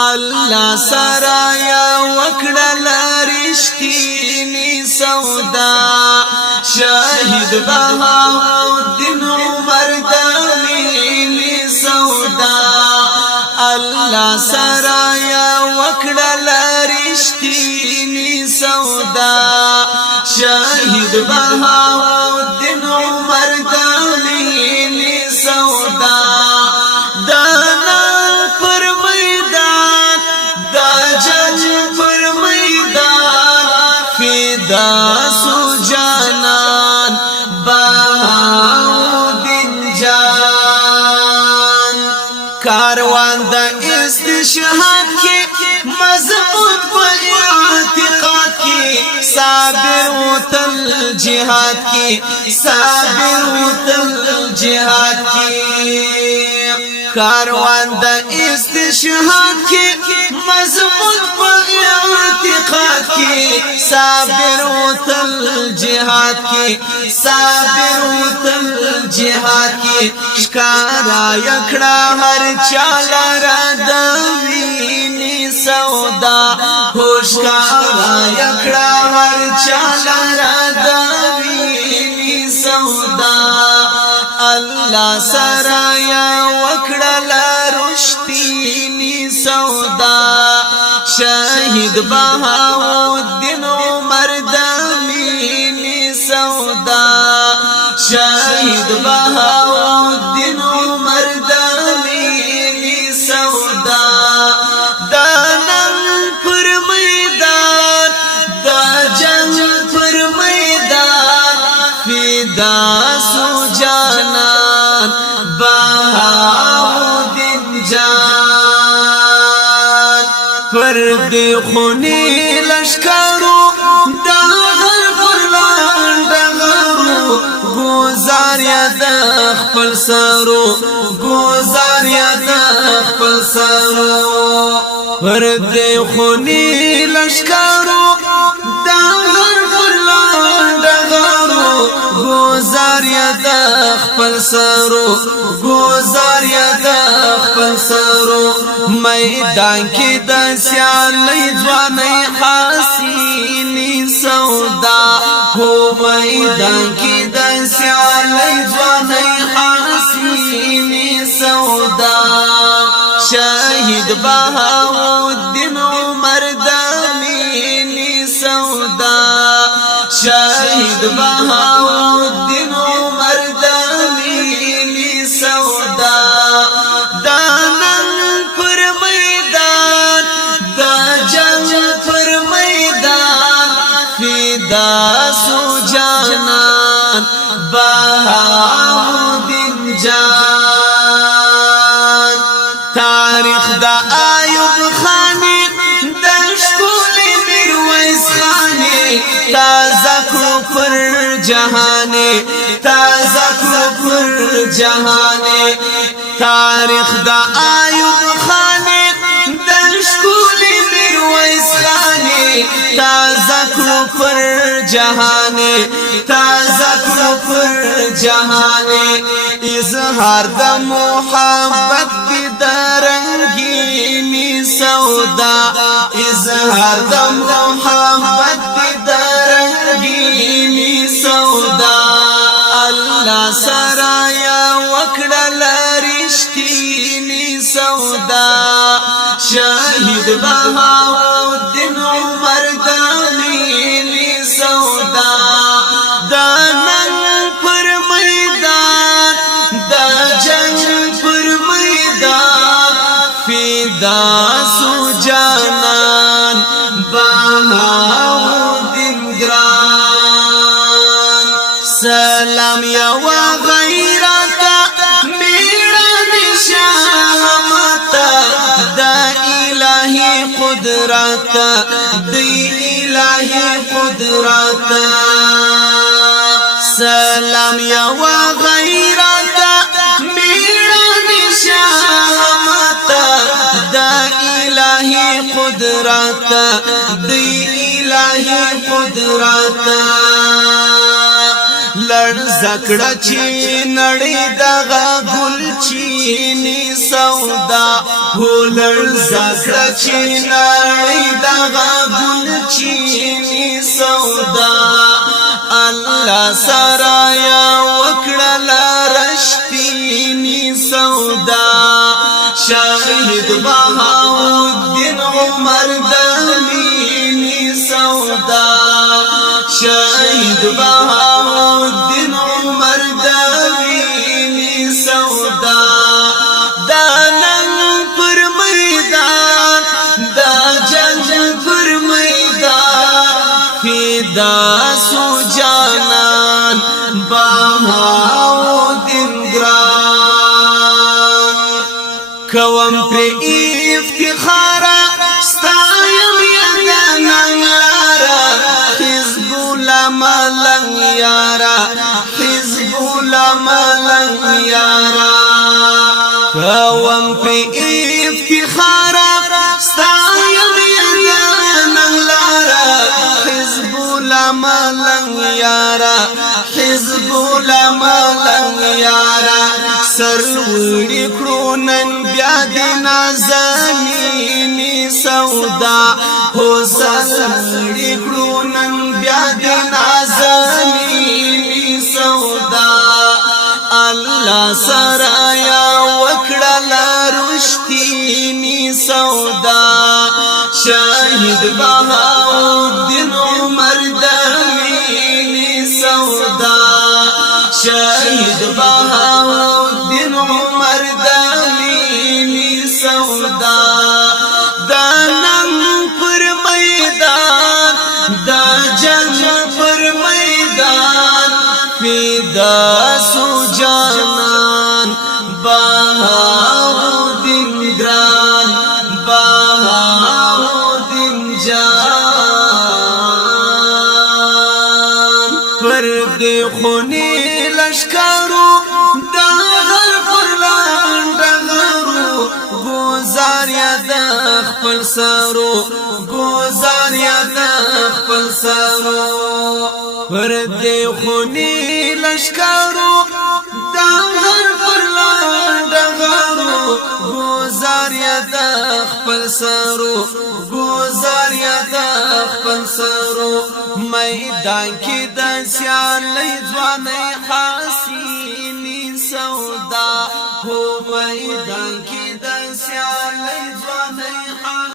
الله سرایا وکړل رښتینی سودا شاهد بهاءالدین عمر د مینې سودا الله سرایا وکړل رښتینی سودا شاهد بهاءالدین عمر د مینې سودا سو جانان بهاءالدین جان کاروان د استشهاد کې مضبوط په اعتقاد کې صابر وتل جهاد کې صابر وتل جهاد کې کاروان د استشهاد کې مضبوط په اعتقاد کې صابر وتل جهاد کې صابر وتل جهاد کې ښکارا یکړه هر چاله را د وینې سودا ښکارا یکړه هر چاله را د وینې سودا الله سرایا وکړل رښتینی سودا شاهد بهاءالدین عمر د مینې سودا شاهد بهاءالدین عمر د مینې سودا د نن پر میدان د جنگ پر میدان فدا سو جانان بهاءالدین جان پر دی خونی لشکرو دا غر پر لاندغرو گوزار یا دا خپل سرو گوزار یا دا خپل سرو پر دی خونی لشکرو دا غر پر لاندغرو گوزار یا دا خپل سرو گوزار یا دا خپل سرو میدان کې د سیالۍ ځوانۍ حسینې سودا هو میدان کې د سیالۍ ځوانۍ حسینې سودا شاهد بهاءالدین عمر د مینې سودا شاهد بهاءالدین عمر د مینې سودا سو جانان بهاءالدین جان تاریخ دا ایوب خانی د ښکلي میرویس خانی تازه کړو پر جهانې تازه کړو پر جهانې تاریخ دا ایوب خانی د ښکلي میرویس خانی تازه کړو پر جهانې تازه کړو پر جهانې اظهار د محبت د رنگینی سودا اظهار د محبت د رنگینی سودا الله سرایا وکړل رښتینی سودا شاهد بهاءالدین عمر د مینې سودا د نن پر میدان د جنگ پر میدان فدا سو جانان بهاءالدین ګران سلام یا غیرت میړه شهامت د الهی قدرت د الهی قدرت سلام یا غیرت میړه شهامت د الهی قدرت د الهی قدرت لړ زکړه چې نړۍ دغه ګل چینی سودا هولر زکړه چې نړۍ دغه ګل چینی سودا الله سره یا وکړه رښتینی سودا شاهد بهاءالدین عمر دمینی سودا شاهد بهاءالدین عمر دمینی سودا دانن پر میدان دا جنگ پر میدان فدا سو جانان بهاءالدین گران کوم پر افتخار ستایم یگانن لارا حزب العملن یارا حزب العملن یارا کوم پر افتخار ستایم یگانن لارا حزب العملن یارا حزب العملن یارا سرلوړي کړو نن بیا د نازنینې سودا هو سرلوړي کړو نن بیا د نازنینې سودا الله سره یا وکړه رښتینې سودا شاهد بهاءالدین عمر دمینې سودا شاهد بهاءالدین عمر دمینی سودا دانن پر میدان دا جنگ پر میدان فدا سو جانان بهاءالدین گران بهاءالدین جان پر دې خونی لشکرو دا غر پر لاندغرو گوزار یا دا خپل سرو گوزار یا دا خپل سرو پر دې خونی لشکرو دا غر پر لاندغرو گوزار یا دا خپل سرو گوزار یا دا خپل سرو میدان کې د سیالۍ ځوانۍ حسینې سودا هو میدان